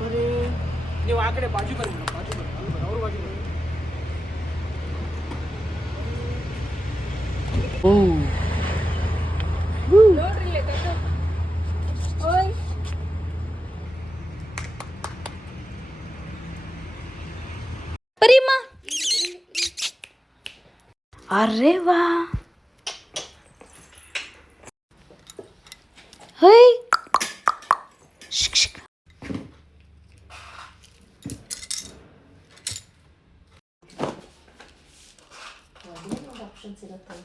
ಬರೀ ನೀವು ಆ ಕಡೆ ಬಾಜು ಬರ್ರಿ ಮೇಡಮ್, ಬಾಜು ಬರ್ರಿ, ಅಲ್ಲಿ ಬರ್ರಿ, ಅವ್ರ ಬಾಜು ಬರ್ರಿ. ನೋಡ್ರಿ ಓಯ್ ಪರಿಮ್ಮ. ಅರೆ ವಾ, ಹೈ ಆಪ್ಷನ್ಸ್ ಇರುತ್ತೆ.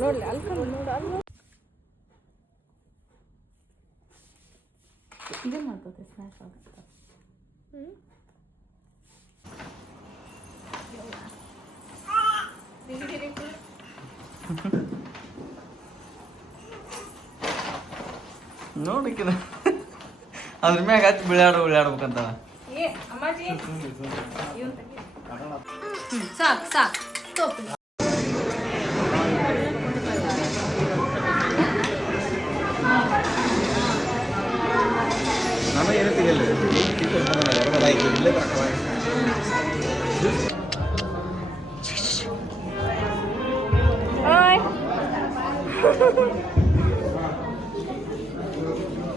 ನೋಡ್ಲಿ ಅಲ್ಕೊಂಡು ನೋಡು, ಅಲ್ಲಿ ಇದೇ ಮಾಡ್ತದೆ ಸ್ನ್ಯಾಕ್ಸ್ ಆಗುತ್ತೆ. ನೋಡಿಕ್ಕಿದ ಅದ್ರ ಮ್ಯಾಗ ಹಚ್ಚಿ ಬಿಳಾಡ್ಬೇಕಂತ. ಸಾಕು ಸಾಕು ತೋಪು. ನಾನು ಏನು ತೆಗಿಲ್ಲ.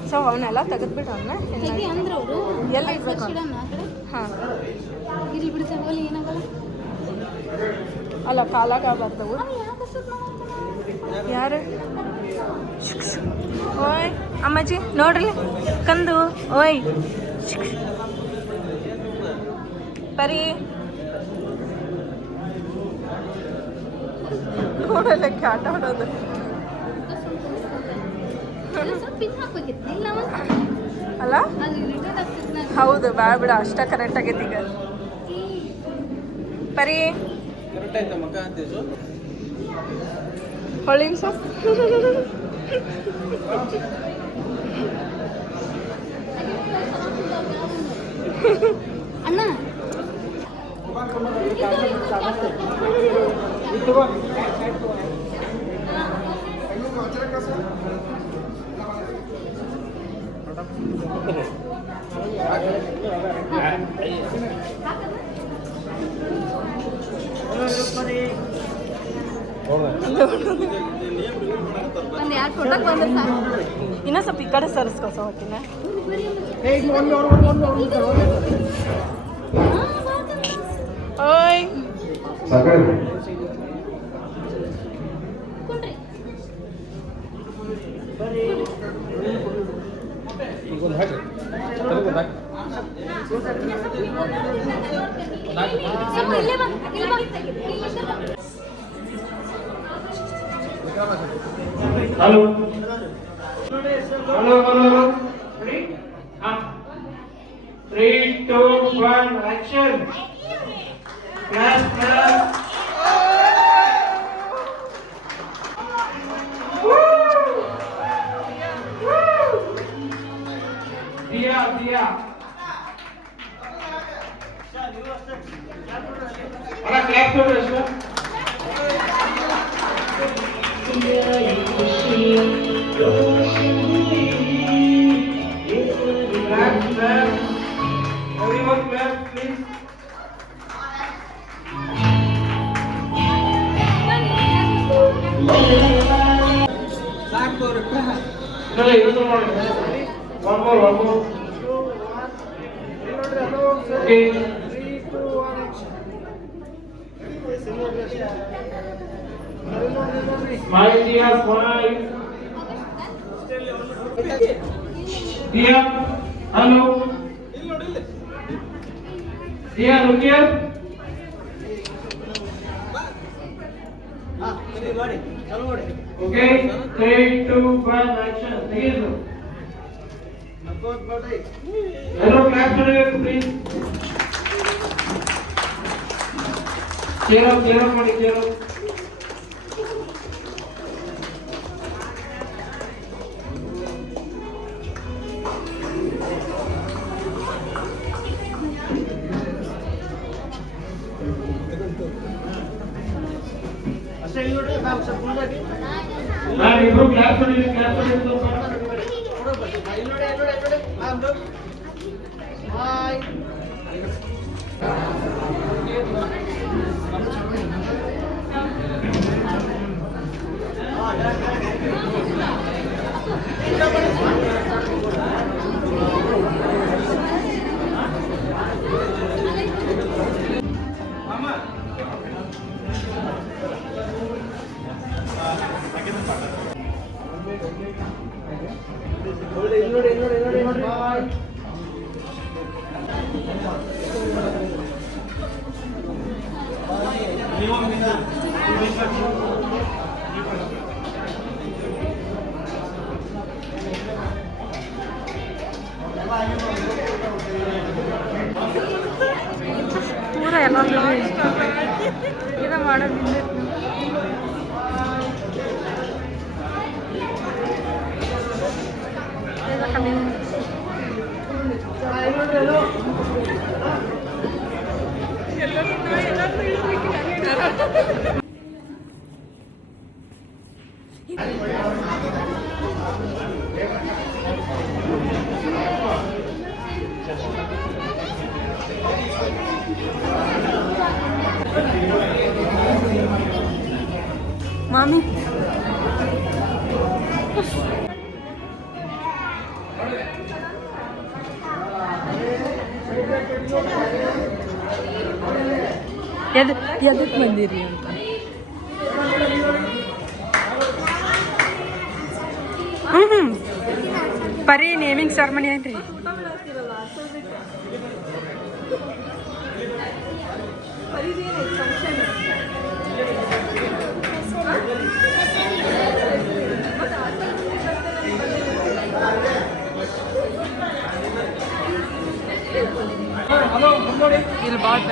ಸೊ ಅವನ್ನೆಲ್ಲ ತೆಗೆದ್ಬಿಟ್ಟು ಅವನ್ನ ಅಂದ್ರೆ ಅವರು ಎಲ್ಲ ಇಡ್ಬೇಕು. ಹಾಂ ಇಲ್ಲಿ ಬಿಡ್ತೇವೆ ಏನಾಗಲ್ಲ ಅಲ್ಲ, ಕಾಲಾಗ ಬರ್ತವು. ಯಾರು ಓಯ್ ಅಮ್ಮಾಜಿ ನೋಡ್ರಿ ಕಂದು ಓಯ್ ಬರೀ ನೋಡಲ್ಲಕ್ಕೆ ಆಟ ಆಡೋದು. ಅಲ್ಲ ಹೌದು, ಬಾ ಬಿಡ, ಅಷ್ಟ ಕರೆಕ್ಟ್ ಆಗೈತಿ ಈಗ. ಪರಿ ಹೊಳಿಂಗ್ ಸೊಪ್ಪು ಅಣ್ಣ ಇನ್ನೂ ಸ್ವಲ್ಪ ಈ ಕಡೆ ಸರಿಸ್ಕೊಸ ಹೊಟ್ಟಿನ. ಓಯ್ hello hello hello 3, 2, 1 action. Class class. Diya Diya ಅಲ್ಲ ಕ್ಲಾಪ್ ಕೊಡ್ರಿ ಅಷ್ಟೇ. Clap, clap. Everyone clap, please. No, one more. Okay. 3, 2, 1 action. Smile, dear, smile. Dear, hello. Dear, look here. Okay, 3, 2, 1 action. Please. Hello, clap for you, please. Chair ಮಾಡಿ chair ಇಬ್ರು class ಮಾಡಿ ಪೂರ ಎಲ್ಲ ಇದು ಮಾಡೋದಿಲ್ಲ ಮಾಮಿ ಎದಕ್ಕೆ ಬಂದಿರಿ ಅಂತ ಬರೀ ನೇಮಿಂಗ್ ಸೆರೆಮನಿ ಏನ್ರಿ ಇಲ್ಲಿ ಬಾಳ್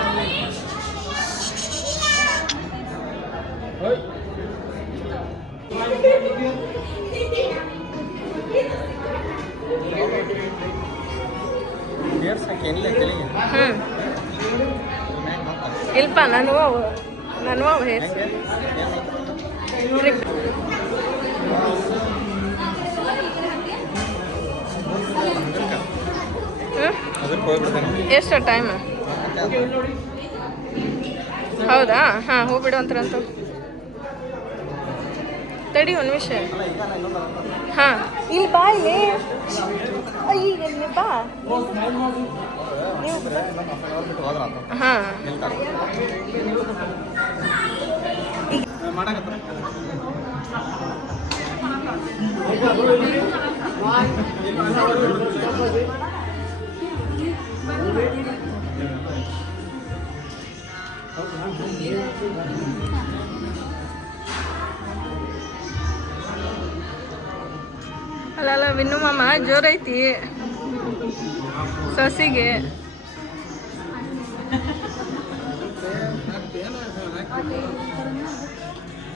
ಇಲ್ಪ ನಾನು ಹೇರ್ ಎಷ್ಟು ಟೈಮ್ ಹೌದಾ ಹಾಂ ಹೋಗ್ಬಿಡು ಅಂತಾರಂತ ತಡಿ ಒಂದು ನಿಮಿಷ ಹಾಂ ಇಲ್ಲಿ ಬಾ ಇಲ್ಲಿ ಈಗ ಬಾ ಹಾಂ ಅಲ್ಲ ವಿನ್ನು ಮಾಮ ಜೋರೈತಿ ಸಸಿಗೆ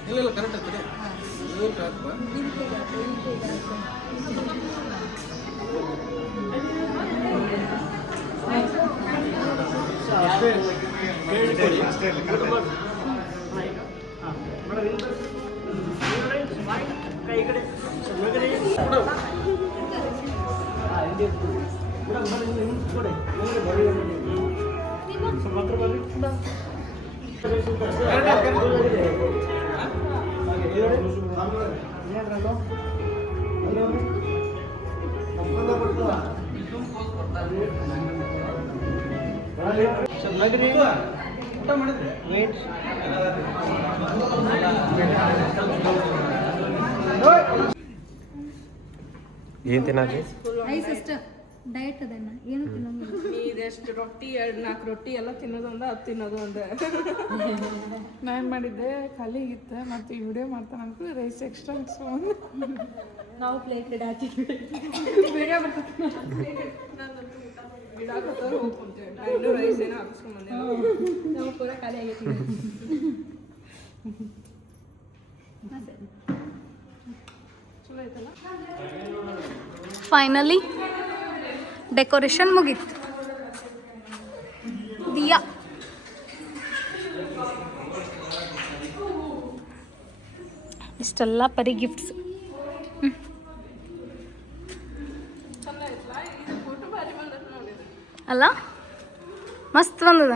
ಇಲ್ಲ ಕರೆಕ್ಟ್ ಆಗ್ತದೆ ಊಟ ಮಾಡಿದ್ರೆ ವೇಟ್ ಏನು ತಿನ್ನೋದು ಡಯಟ್ ಅದನ್ನ ಏನು ತಿನ್ನೋಂಗಿಲ್ಲ ಇದೆಷ್ಟು ರೊಟ್ಟಿ 2-4 ರೊಟ್ಟಿ ಎಲ್ಲ ತಿನ್ನೋದು ಒಂದು ಅದು ತಿನ್ನೋದು ಒಂದು ನಾನು ಮಾಡಿದ್ದೆ ಖಾಲಿ ಇತ್ತು ಮತ್ತು ಈ ವಿಡಿಯೋ ಮಾಡ್ತಾನೆ ಅನ್ಕೊಂಡು ರೈಸ್ ಎಕ್ಸ್ಟ್ರಾ ಇಟ್ಸ್ಕೊಂಡು ನಾವು ಪ್ಲೇಟ್ ಇಡಾತೀವಿ ವಿಡಿಯೋ ಬರ್ತದೆ ಗಿಡ ಹೋಗ್ಕೊಂತೇವೆ ಇನ್ನೂ ರೈಸ್ ಏನೋ ಹಾಕಿಸ್ಕೊಂಬಂದೆ ನಾವು ಪೂರ ಖಾಲಿ ಆಗೈತಿ ಚಲೋ ಐತಲ್ಲ. ಫೈನಲಿ ಡೆಕೋರೇಷನ್ ಮುಗೀತು. ದಿಯಾ ಇಷ್ಟೆಲ್ಲ ಪರಿ ಗಿಫ್ಟ್ಸ್. ಅಲ್ಲ ಮಸ್ತ್ ಬಂದದ.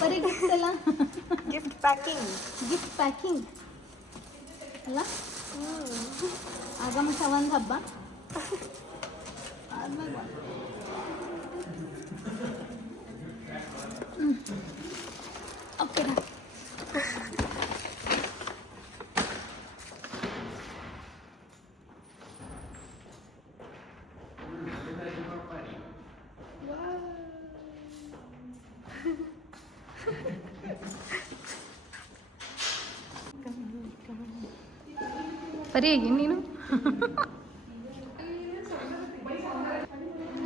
ಬರೀ ಗಿಫ್ಟ್ ಅಲ್ಲ, ಗಿಫ್ಟ್ ಪ್ಯಾಕಿಂಗ್. ಗಿಫ್ಟ್ ಪ್ಯಾಕಿಂಗ್ ಅಲ್ಲ. ಆಗಮಶ ಒಂದು ಹಬ್ಬ ಆದ್ಮೇಲೆ ಓಕೆ. ಪರಿ ಹೇಗೆ ನೀನು?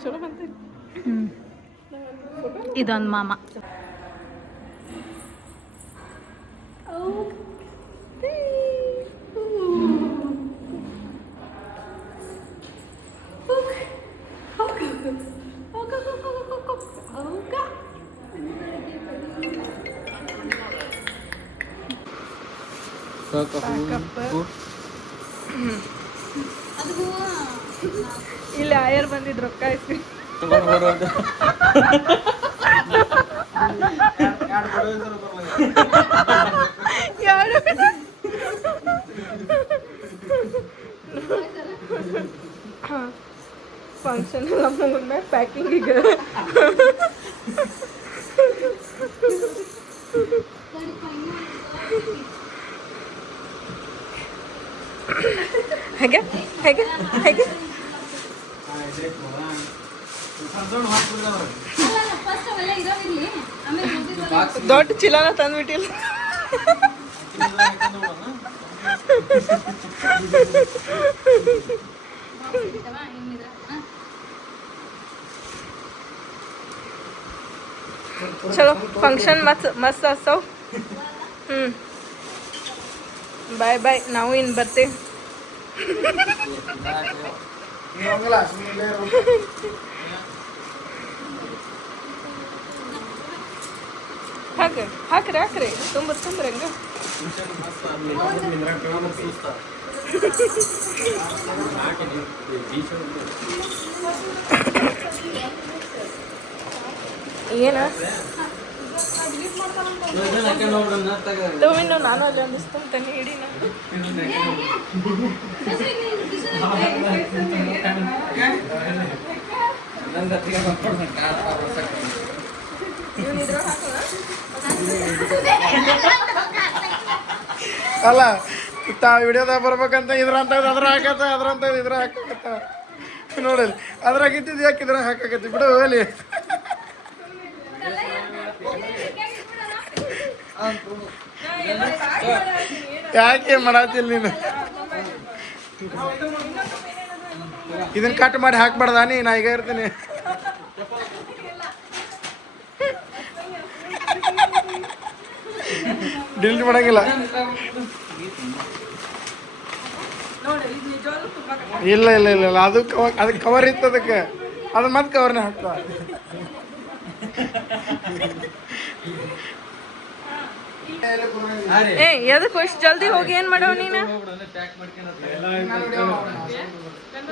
ಚಲೋ ಬಂತ. ಇದೊಂದು ಮಾಮ. ಇಲ್ಲಿ ಆಯರ್ ಬಂದಿದ್ದು ರೊಕ್ಕ ಐತಿ. ಫಂಕ್ಷನ್ ಎಲ್ಲ ಮುಗಿದ್ಮೇಲೆ ಪ್ಯಾಕಿಂಗಿಗೆ ಹೇಗೆ ಹೇಗೆ ಹೇಗೆ ಫಸ್ಟ್ ಅವೆಲ್ಲ ಇರೋದಿರ್ಲಿ, ಆಮೇಲೆ ಮುಗಿದ್ಮೇಲೆ ದೊಡ್ಡ ಚೀಲನ ತಂದ್ಬಿಟ್ಟಿಲ್ಲ. ಚಲೋ ಫಂಕ್ಷನ್ ಮಸ್ತ್ ಆಸವ್. ಬಾಯ್ ಬಾಯ್, ನಾವು ಇನ್ನು ಬರ್ತೇವೆ. ಹಾಕ್ರಿ ಹಾಕ್ರಿ ತುಂಬ್ರಿ ಹಂಗ. ಏನ ತಗೊಂಡು ನಾನು ಅಲ್ಲಿ ಅಂದಿಸ್ತಾನೆ ಇಡೀ ಅಲ್ಲ ವಿಡಿಯೋದಾಗ ಬರ್ಬೇಕಂತ ಇದ್ರಂತ ಅದ್ರ ಹಾಕತ್ತ ಅದ್ರಂತ ಇದ್ರ ಹಾಕತ್ತ ನೋಡಲಿ. ಅದ್ರಾಗಿದ್ದು ಯಾಕೆ ಇದ್ರಾಗ ಹಾಕಕತ್ತಿ ಬಿಡು ಹೋಗಲಿ. ಯಾಕೆ ಮಾಡತ್ತಿಲ್ಲ ನೀನು? ಇದನ್ನ ಕಟ್ ಮಾಡಿ ಹಾಕ್ಬಾರ್ದ ನೀ? ನಾ ಈಗ ಇರ್ತೀನಿ. ಡಿಲೀಟ್ ಮಾಡಂಗಿಲ್ಲ. ಇಲ್ಲ ಇಲ್ಲ ಇಲ್ಲ ಇಲ್ಲ, ಅದಕ್ಕೆ ಕವರ್ ಇತ್ತು, ಅದಕ್ಕೆ ಅದು ಮತ್ತೆ ಕವರ್ನೇ ಹಾಕ್ತಾ. ಏ ಎದಕ್ಕೆ ಅಷ್ಟು ಜಲ್ದಿ ಹೋಗಿ ಏನು ಮಾಡೋ ನೀನು?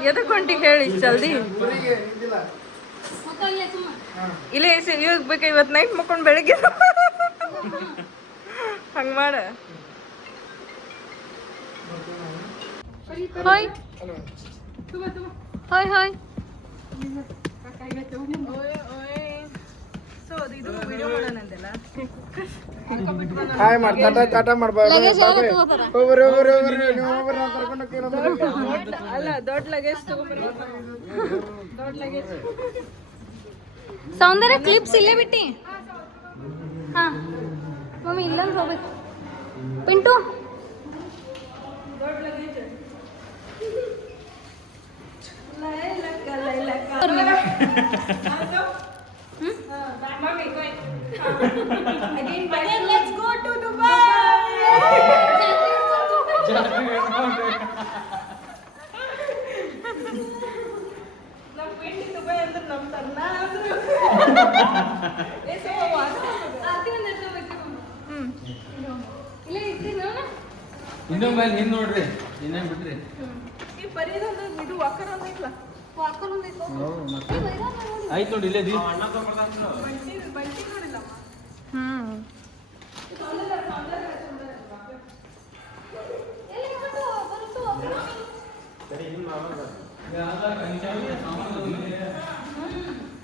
ಎದಕ್ಕೆ ಹೊಂಟಿ ಹೇಳಿ ಇಷ್ಟು ಜಲ್ದಿ? ಇಲ್ಲೇ ಇವಾಗ ಬೇಕಾ? ಇವತ್ತು ನೈಟ್ ಮಕ್ಕೊಂಡು ಬೆಳಿಗ್ಗೆ ಹಂಗೆ ಮಾಡ. Hi hi hi. ಸೊ ಅದು ಇದು ವಿಡಿಯೋ ಮಾಡೋಣಂದೆಲ್ಲ. ಹಾಯ್ ಮಾಡಿ ಟಾಟಾ ಮಾಡ್ಬಾರ್ದು. ಅಲ್ಲ ದೊಡ್ಡ ಲಗೇಜ್ ತಗೊಂಡ್ಬರ್ಬೇಕು. ದೊಡ್ಡ ಲಗೇಜ್ ಸೌಂದರ್ಯ ಕ್ಲಿಪ್ಸ್ ಇಲ್ಲೇ ಬಿಟ್ಟಿ. ಹಾಂ ಮಮ್ಮಿ ಇಲ್ಲಂದ್ರೆ ಹೋಗ್ಬೇಕು. ಪಿಂಟು ನಮ್ಮ ಪಿಂಡಿ ದುಬೈ ಅಂದ್ರೆ ನಮ್ಮ ತನ್ನ ಇಲ್ಲೇ ಇರ್ತೀನಿ ಇನ್ನೊಮ್ಮೆ ಹಿಂದ್ ನೋಡ್ರಿ ಇನ್ನೇನ್ ಬಿಟ್ರಿ ಈ ಪರಿದೊಂದು ಇದು ವಾಕರ್ ಒಂದು ಐತ್ಲ ವಾಕರ್ ಒಂದು ಆಯ್ತು ನೋಡಿ ಇಲ್ಲೇ ಬಂಟಿ ನೋಡಿಲ್ಲ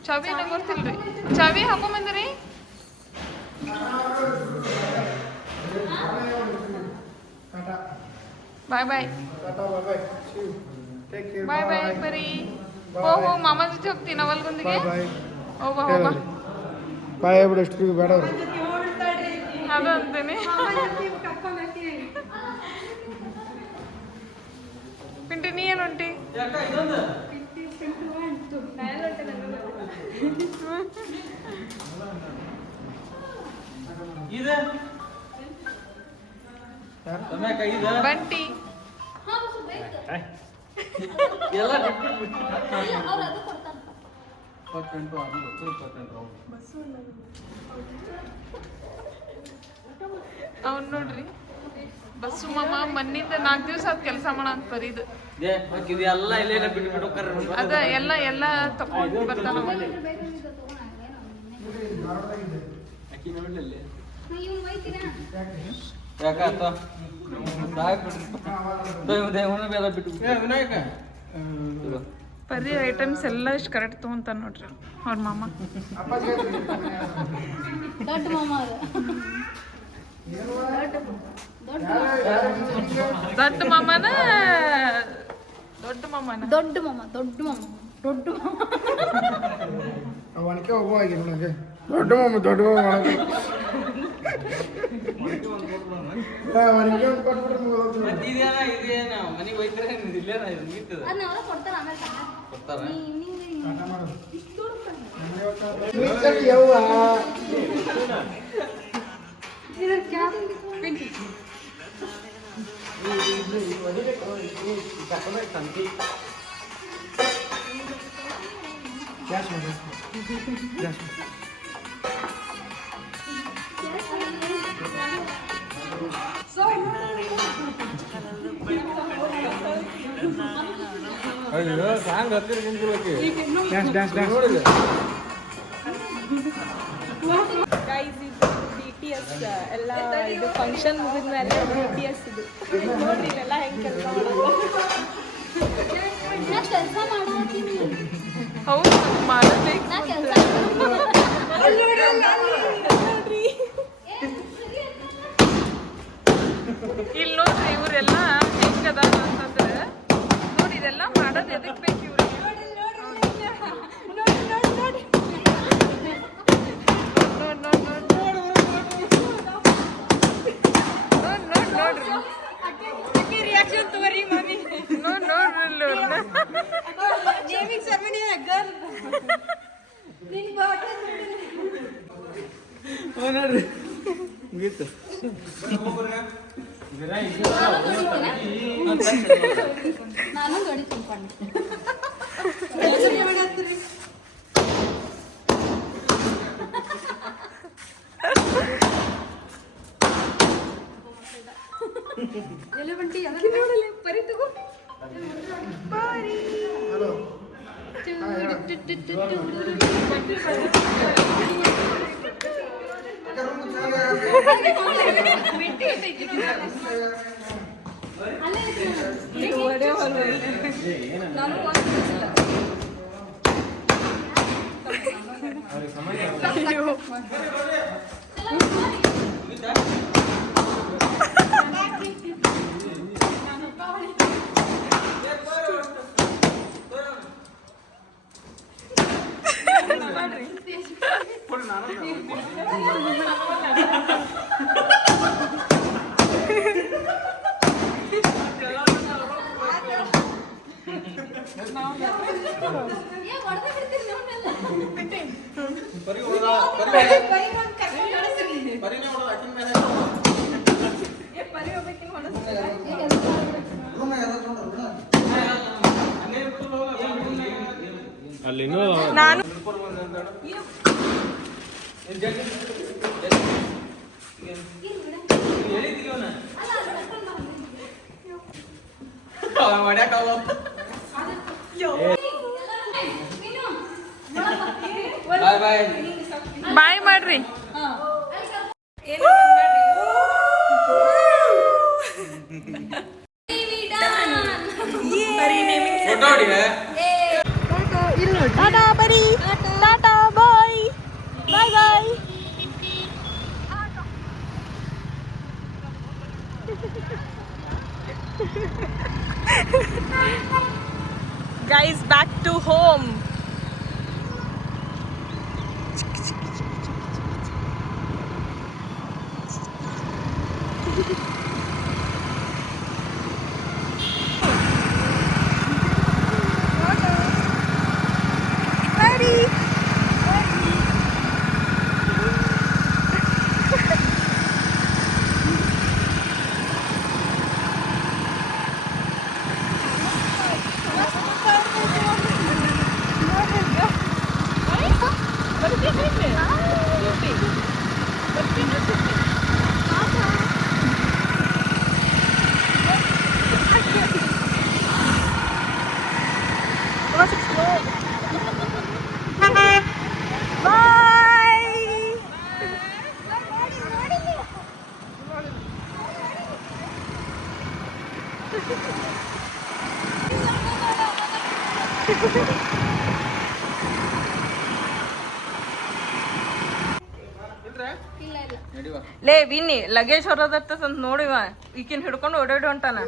ಚಾವಿ ನಂಗೆ ಗೊತ್ತಿಲ್ರಿ ಚಾವಿ ಹಾಕೊಂಬಂದ್ರಿ ಬಾಯ್ ಬಾಯ್ ಬಾಯ್ ಬಾಯ್ ಬರೀ ಹೋಗು ಮಾಮ ಜೊತೆ ಹೋಗ್ತೀನಿ ಅವಲ್ಗೊಂದಿಗೆ ಹೋಗ ಹೋಗ ಬಾಯ್ ಹೇಳ್ಬಿಡು ಎಷ್ಟು ಬೇಡ ಅದು ಅಂತೀನಿ ಪಿಂಟಿ ನೀ ಏನು ಹೊಂಟಿ ಬಂಟಿ ಎಲ್ಲ ಅವ್ರು ಅದು ಕೊಡ್ತಾರೆ ಅವ್ನು ನೋಡ್ರಿ ಬಸ್ಸು ಮಾಮ ಮನ್ನಿಂದ 4 ದಿವಸ ಆದ್ ಕೆಲಸ ಮಾಡ ಅಂತ ಬರೀದು ಎಲ್ಲ ಇಲ್ಲೇ ಬಿಟ್ಟು ಅದ ಎಲ್ಲ ತಕೊಂಡ್ ಬರ್ತಾನ ಇವ್ನು ಒಯ್ತೀರಾ ಯಾಕಾತ ವಿನಾಯಕ ಬರೀ ಐಟಮ್ಸ್ ಎಲ್ಲ ಇಷ್ಟು ಕರೆಕ್ಟ್ ತೊಗೊಂತಾನ ನೋಡ್ರಿ ಅವ್ರ ಮಾಮ ದೊಡ್ಡ ಮಾಮ ಅವ್ರು ದೊಡ್ಡ ಮಾಮನ ದೊಡ್ಡ ಮಾಮನ ದೊಡ್ಡ ಮಾಮ ದೊಡ್ಡ ಮಾಮ ದೊಡ್ಡ ಮಾಮ ಅವನಿಗೆ ಒಬ್ಬ ಆಗಿರು ನನಗೆ ದೊಡ್ಡ ಮಾಮ ಅವನಿಗೆ ಒಂದು ಕೊಟ್ಬಿಟ್ರೆ ಇದೇನ ಮನೆಗೆ ಹೋಯ್ತಾರೆ ಇಲ್ಲೇನ ಇದು ಮುಗೀತದ ಅದನ್ನ ಅವರ ಕೊಡ್ತಾರ ಆಮೇಲೆ ಕೊಡ್ತಾರ ಯವ್ವ ಸಾಂಗ್ ಹತ್ತಿರ ಡ್ಯಾನ್ಸ್ ಗೈಸ್ ಇದು BTS ಎಲ್ಲ ಇದು ಫಂಕ್ಷನ್ ಮುಗಿದ್ಮೇಲೆ BTS ಇದು ನೋಡ್ರಿ ಇಲ್ಲೆಲ್ಲ ಹೆಂಗೆ ಕೆಲಸ ಮಾಡೋದು ನಾ ಕೆಲಸ ಮಾಡತ್ತೀನಿ ಹೌದು ಮಾಡಬೇಕು ನಾ ಕೆಲಸ ಇಲ್ಲಿ ನೋಡ್ರಿ ಇವರೆಲ್ಲ ಹೆಂಗದ ಅಂತಂದ್ರೆ ನೋಡಿ ಇದೆಲ್ಲ ಮಾಡೋದು ಎದಕ್ ಬೇಕು ಇವ್ರಿಗೆ ರಿಯಾಕ್ಷನ್ ತಗೋರಿ ಮಮ್ಮಿ ನೇಮಿಂಗ್ ಸೆರೆಮನಿ ಗರ್ಲ್ ನಿನ್ ಬಾಟಲ್ ನೋಡ್ರಿ ಮುಗೀತು ನಾನು ಗಾಡಿ ತುಂಬ್ಕೊಂಡೆ ಎಲ್ಲ ಬಂಟಿ ಅದನ್ನ ನೋಡಲಿ ಪರಿ ತಗೋ ಪರಿ ನಾನು ಪರಿ ಹೋಗ್ಬೇಕಿಲ್ಲ ಅಲ್ಲಿನೂ ನಾನು ಬಾಯ್ ಬಾಯ್. ಬಾಯ್ ಮಾಡ್ರಿ. ಫೋಟೋ ಹೊಡಿ. ಟಾಟಾ ಬರೀ ಟಾಟಾ ಬಾಯ್ ಬಾಯ್ ಬಾಯ್. Guys, back to home. ಲೇ ವಿನ್ನಿ ಲಗೇಜ್ ಹೊರದತ್ತ ನೋಡಿವ ಈಕಿನ್ ಹಿಡ್ಕೊಂಡು ಓಡಾಡಿ ಹೊಂಟಾನ.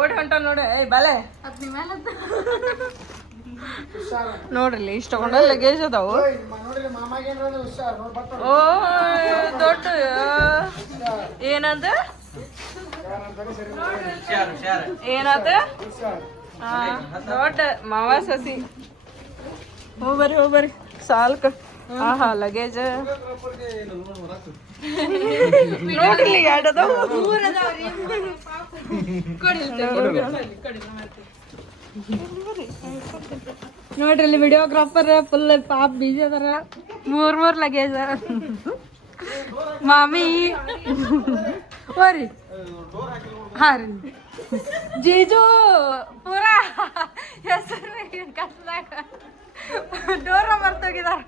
ಓಡಿ ಹೊಂಟ ನೋಡಿ. ಏಯ್ ಬಾಲೆ ನೋಡ್ರಿ ಇಷ್ಟ ತಗೊಂಡ ಲಗೇಜ್ ಅದಾವು. ಓ ದೊಡ್ಡ ಏನಂದ ಏನದ ದೊಡ್ಡ ಮಾವ ಸಸಿ. ಹೋಗ್ಬರಿ ಸಾಲ್ಕ. ಆಹಾ ಲಗೇಜ್ ನೋಡ್ರಿ ಎರಡು ಅದಾವು. ನೋಡ್ರಿ ಇಲ್ಲಿ ವಿಡಿಯೋಗ್ರಾಫರ್ ಫುಲ್ ಪಾಪ್ ಬಿಜಿ ಅದಾರ. ಮೂರ್ ಲಗೇಜ್ ಮಾಮಿ ಹೋರಿ. ಹಾ ರೀ ಜೀಜು ಪೂರಾ ಹೆಸರು ಕಸ್ದಾಗ ಡೋರ ಮರ್ತೋಗಿದಾರ.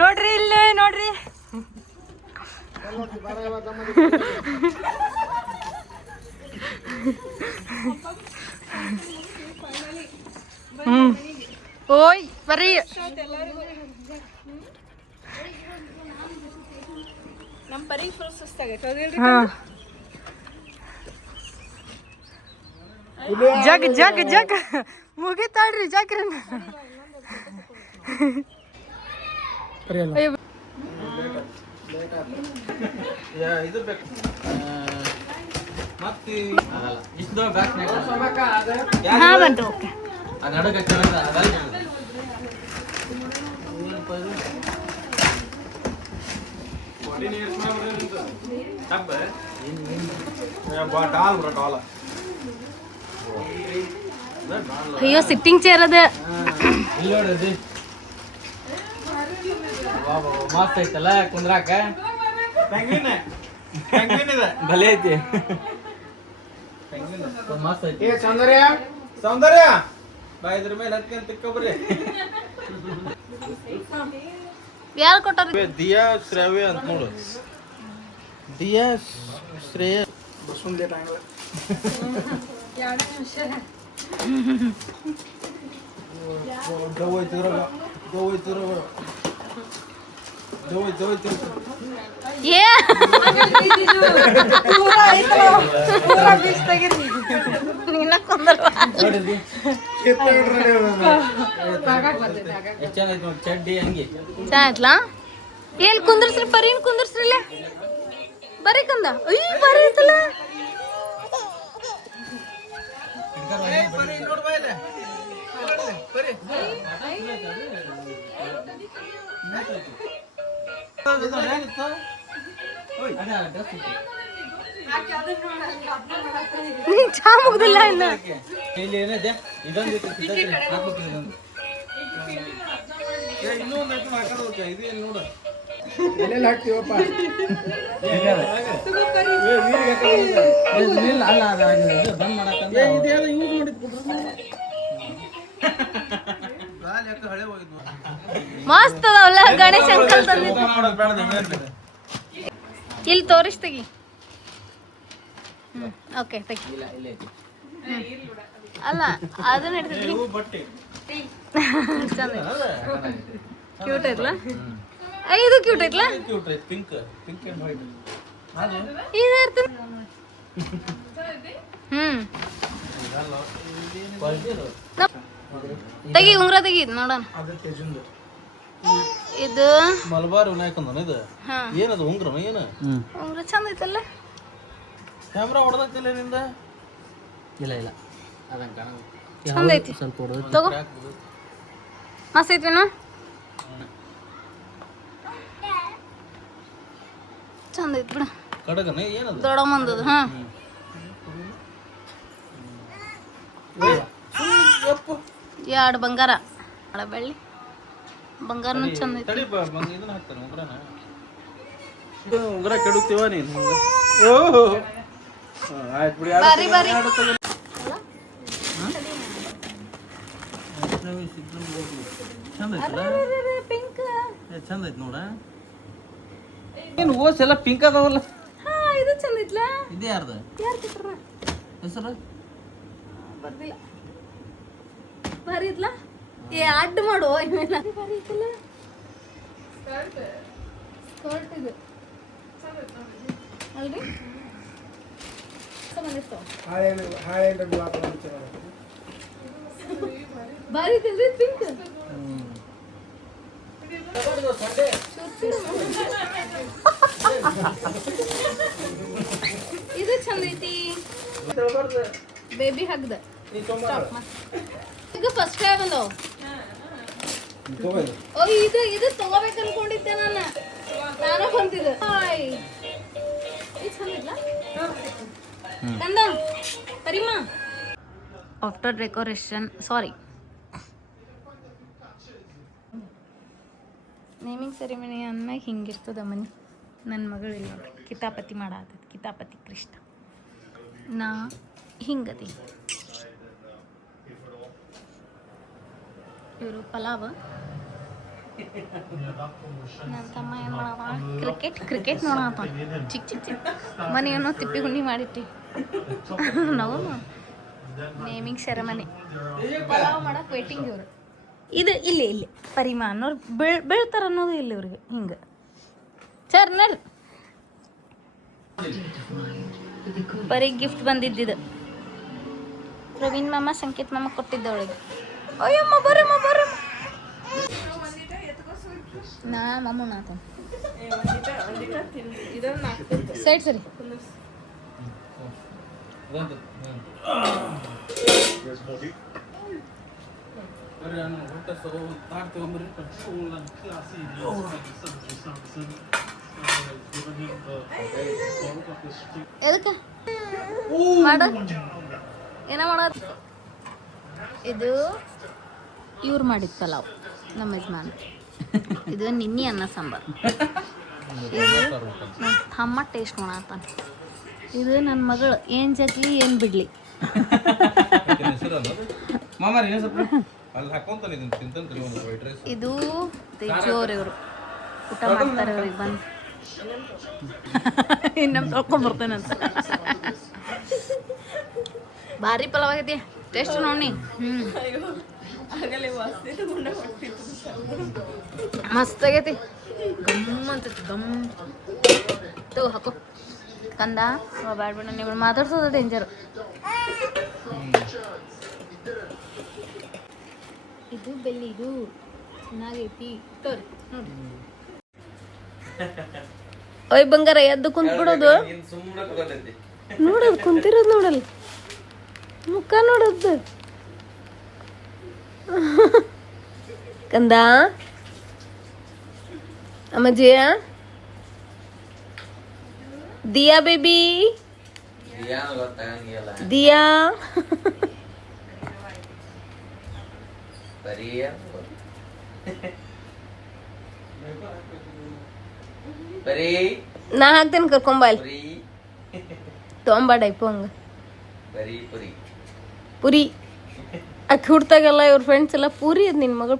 ನೋಡ್ರಿ ಇಲ್ಲಿ ನೋಡ್ರಿ. ಓಯ್ ಬರ್ರಿ. ನಮ್ಮ ಪರಿ ಫುಲ್ ಸುಸ್ತಾಗೈತೆ. ಜಗ್ ಜಗ್ ಜಗ್ ಮುಗಿತಾಳ್ರಿ ಜಗ್ರಿ. ಇದು ಬೇಕು ಮತ್ತೆ ಇಷ್ಟು ಬ್ಯಾಕ್ ಹಾ ಬಂತು. ಅದು ನಡುಗೆ ಕೆಳಗೆ ಅದಲ್ಲ ಅಯ್ಯೋ ಸಿಟ್ಟಿಂಗ್ ಚೇರ್ ಅದ. ಇಲ್ಲಿ ನೋಡ್ರಿ ಮಸ್ತ್ ಐತಲ್ಲ ಕುಂದ್ರಾಕ. ಭಲೆ ಐತಿ ಮಸ್ತ್ ಐತಿ. ಸೌಂದರ್ಯ ಸೌಂದರ್ಯ ಬಾ ಇದ್ರ ಮೇಲೆ ಹತ್ಕೊಂಡ್ ತಿಕ್ಕೊಬ್ರಿ. ಯಾರು ಕೊಟ್ಟಾರ? ದಿಯಾ ಶ್ರಾವ್ಯ ಅಂತ ನೋಡು. ದಿಯಾ ಶ್ರೇಯ ಬಸ್ಸೊಂದು ಲೇಟ್ ಆಗಲ್ಲ. ಏ ಚಡ್ಡಿ ಹಂಗೆ ಚೆನ್ನಾಯ್ತಲ್ಲ. ಎಲ್ಲಿ ಕುಂದ್ರಸ್ರಿ ಪರೀನ್ ಕುಂದ್ರಸ್ರಿಲ್ಲ ಬರೀ ಕಂದ. ಅಯ್ಯ ಬರೀ ಐತಲ್ಲ. ಚಾ ಮುಗ್ದಿಲ್ಲ ಇನ್ನ. ಇಲ್ಲಿ ಏನಿದೆ ಇದೊಂದು ಇನ್ನೊಂದು ಐಟಮ್ ಹಾಕೋದು ಇದು ಏನು ನೋಡು ಎಲ್ಲೆಲ್ಲಿ ಹಾಕ್ತೀವಪ್ಪ ಬಂದ್ ಮಾಡಕ್ಕಂದ್ರೆ ಯೂಸ್ ಹಳೆ ಹೋಗಿದ್ವು ಮಸ್ತ್ ಅದಾವಲ್ಲ ಗಣೇಶ ಅಂಕಲ್ ತಂದಿದ್ದು. ಇಲ್ಲಿ ತೋರಿಸ್ ತೆಗಿ. ಓಕೆ ತೆಗಿ. ಅಲ್ಲ ಅದನ್ನ ಹಿಡ್ದಿದ್ವಿ. ಬಟ್ಟೆ ಚಂದ ಕ್ಯೂಟ್ ಐತ್ಲ. ಇದು ಕ್ಯೂಟ್ ಐತ್ಲ. ಕ್ಯೂಟ್ ಐತಿ ಪಿಂಕ್ ಪಿಂಕ್ ಅಂಡ್ ವೈಟ್ ಇದು ಇರ್ತದೆ. ತೆಗಿ ಉಂಗ್ರ ತೆಗಿ ನೋಡೋಣ. ಇದು ಮಲಬಾರ್ ವಿನಾಯಕಂದನ ಇದು ಹಾ ಏನದು ಉಂಗ್ರ ಏನು ಉಂಗ್ರ ಚಂದ ಐತಲ್ಲ. ಕ್ಯಾಮ್ರಾ ಹೊಡೆದಿಲ್ಲ ನಿಂದ ಇಲ್ಲ ಇಲ್ಲ ಅದಂಗೆ ಕಾಣ ಚಂದ ಐತಿ. ಸ್ವಲ್ಪ ಹೊಡೆದು ತಗೋ ಮಸ್ತ್ ಐತಿನ. ಚಂದ ಐತಿ ಬಿಡ. ಕಡಗನ ಏನದು ದೊಡ್ಡಮ್ಮಂದದು. ಹಾ ಎರಡು ಬಂಗಾರ ಬೆಳ್ಳಿ ಬಂಗಾರನು ಚಂದ ಐತಿ. ತಡಿ ಇದನ್ನ ಹಾಕ್ತಾನೆ ಉಂಗ್ರನ ಉಂಗ್ರ ಕೆಡುತ್ತೀವ ನೀನು ಓಹೋ ಆಯ್ತು ಬಿಡಿ ಬಾರಿ ಬಾರಿ. ಚಂದ ಐತಲ್ಲ ಪಿಂಕ್ ಚಂದ ಐತಿ ನೋಡ ಏನು ಓಸ್ ಎಲ್ಲ ಪಿಂಕ್ ಅದಾವಲ್ಲ. ಹಾ ಇದು ಚಂದ ಐತ್ಲ. ಇದೇ ಯಾರ್ದು ಯಾರು ಕೊಟ್ರ ಹೆಸರು ಬರ್ದಿಲ್ಲ. ಬಾರಿ ಐತ್ಲ. ಏ ಅಡ್ಡ ಮಾಡು ಇವೆಲ್ಲ ಬಾರಿ ಐತಲ್ಲ. ಸ್ಕರ್ಟ್ ಇದು ಅಲ್ರಿ ಸಂಬಂಧಿಸ್ತಾವ. ಹಾಳೆ ಗುಲಾಬ್ ಬಾರಿ ಐತಲ್ರಿ ಪಿಂಕ್. ಇದು ಚಂದ ಐತಿ. ಬೇಬಿ ಹಗ್ದ ಈಗ ಫಸ್ಟ್ ಟೈಮ್ ಬಂದವು. ಓ ಇದು ಇದು ತಗೋಬೇಕು ಅನ್ಕೊಂಡಿದ್ದೆ ನಾನು ಬಂತಿದ್ದೆ. ಕಂದ ಪರಿಮಾ ಆಫ್ಟರ್ ಡೆಕೋರೇಷನ್ ಸಾರಿ ನೇಮಿಂಗ್ ಸೆರೆಮನಿ ಅಂದ್ಮ್ಯಾಗ ಹಿಂಗಿರ್ತದ ಮನೆ. ನನ್ನ ಮಗಳು ಇಲ್ಲ ನೋಡ್ರಿ ಕಿತಾಪತಿ ಮಾಡಾತೈತಿ. ಕಿತಾಪತಿ ಕೃಷ್ಣ ನಾ ಹಿಂಗದಿ. ಇವರು ಪಲಾವ್. ನನ್ನ ತಮ್ಮ ಏನು ಮಾಡವ ಕ್ರಿಕೆಟ್ ನೋಡತ್ತ ಚಿಕ್ಕ ಚಿಕ್ಕ ಚಿಕ್ಕ ಮನೆ ಏನೋ ತಿಪ್ಪಿ ಗುಂಡಿ ಮಾಡಿಟ್ಟಿ. ನಾವು ನೇಮಿಂಗ್ ಸೆರೆಮನಿ ಪಲಾವ್ ಮಾಡಕ್ಕೆ ವೇಟಿಂಗ್ ಇವರು. ಇದು ಇಲ್ಲಿ ಇಲ್ಲಿ ಪರಿಮಾ ಅನ್ನೋರು ಬೀಳ್ತಾರ ಅನ್ನೋದು ಇಲ್ಲಿ ಇವ್ರಿಗೆ ಹಿಂಗೆ. ಸರ್ ನೋಡ್ರಿ ಬರೀ ಗಿಫ್ಟ್ ಬಂದಿದ್ದಿದ್ದು ಪ್ರವೀಣ್ ಮಾಮ ಸಂಕೇತ್ ಮಾಮ ಕೊಟ್ಟಿದ್ದ ಅವಳಿಗೆ. ಅಯ್ಯಮ್ಮ ಬರಮ್ಮ ಬರಮ್ಮ ನಾ ಮಮ್ಮ ನಾತ ಸೈಡ್ ಸರಿ. ಎದಕ್ಕೆ ಮಾಡ ಏನ ಮಾಡ. ಇದು ಇವ್ರು ಮಾಡಿದ ಪಲಾವ್ ನಮ್ಮ ಯಜಮಾನ್. ಇದು ನಿನ್ನೆ ಅನ್ನ ಸಾಂಬಾರು. ಇದು ನನ್ನ ತಮ್ಮ ಟೇಸ್ಟ್ ಮಾಡತ್ತಾನ. ಇದು ನನ್ನ ಮಗಳು ಏನು ಜಗ್ಲಿ ಏನು ಬಿಡ್ಲಿ. ಇದು ತೇಜೋರ್ ಇವರು ಊಟ ಮಾಡ್ತಾರೆ. ಅವ್ರಿಗೆ ಬಂದು ಇನ್ನೊಮ್ಮೆ ತೊಳ್ಕೊಂಬರ್ತೇನಂತ. ಭಾರಿ ಪಲಾವ್ ಆಗೈತಿ ಟೇಸ್ಟ್ ನೋಡಿ. ಮಸ್ತ್ ಆಗೈತಿ. ಗಮ್ ಅಂತೈತಿ ಗಮ್. ತಗೋ ಹಾಕು ಕಂದ. ಬ್ಯಾಡ ಬೇಡ ನೀವು ಮಾತಾಡ್ಸೋದು ಡೇಂಜರ್. ಇದು ಬೆಲ್ಲಿ ಇದು ಚೆನ್ನಾಗೈತಿ ತೋರಿ ನೋಡಿ. ಓಯ್ ಬಂಗಾರ ಎದ್ದು ಕುಂತ್ಬಿಡೋದು ನೋಡೋದು ಕುಂತಿರೋದು ನೋಡಲ್ಲ ಮುಖ ನೋಡೋದು. ಕಂದ ಅಮ್ಮಜಿಯ ದಿಯಾ ಬೇಬಿ ದಿಯಾ ನಾ ಹಾಕ್ತೇನೆ ಕರ್ಕೊಂಬಲ್ ತೊಂಬ ಡೈಪು ಹಂಗ ಪುರಿ ಅಕ್ಕಿ ಹುಡ್ತಾಗೆಲ್ಲ ಇವ್ರ ಫ್ರೆಂಡ್ಸ್ ಎಲ್ಲ ಪೂರಿ ಅದ್ ನಿನ್ ಮಗಳು